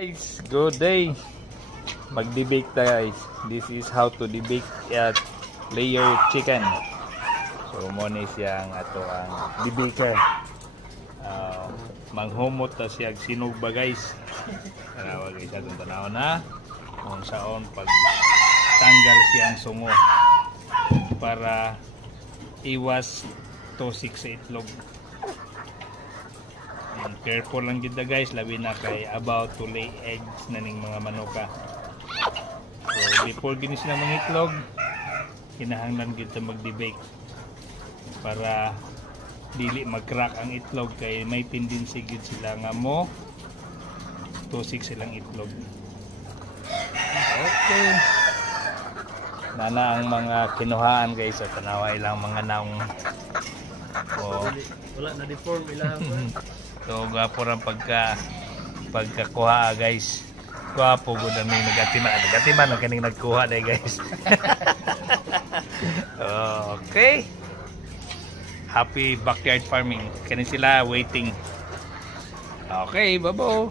Guys, good day. Mag-debake tayo guys. This is how to debake layer chicken. So muna siyang ato ang debaker. Manghumot na siya sinugba guys. Tanawa guys atong tanaw na kung saon pag tanggal siyang sungo para iwas tosik sa itlog. Careful lang kita guys, labi na kay about to lay eggs na ning mga manuka. So before gini sila mga itlog, kinahanglan kita mag-debake para dili mag-crack ang itlog kay may tendency gid sila nga mo tusik silang itlog. Okay. Nana ang mga kinuhaan guys sa tanawa ilang mga naong. Wala na deform ilang. So gwapo rin pagkakuha guys. Gwapo gud ang nagatiman ang kaning nagkuha na guys. Okay. Happy backyard farming. Kani sila waiting. Okay, babo.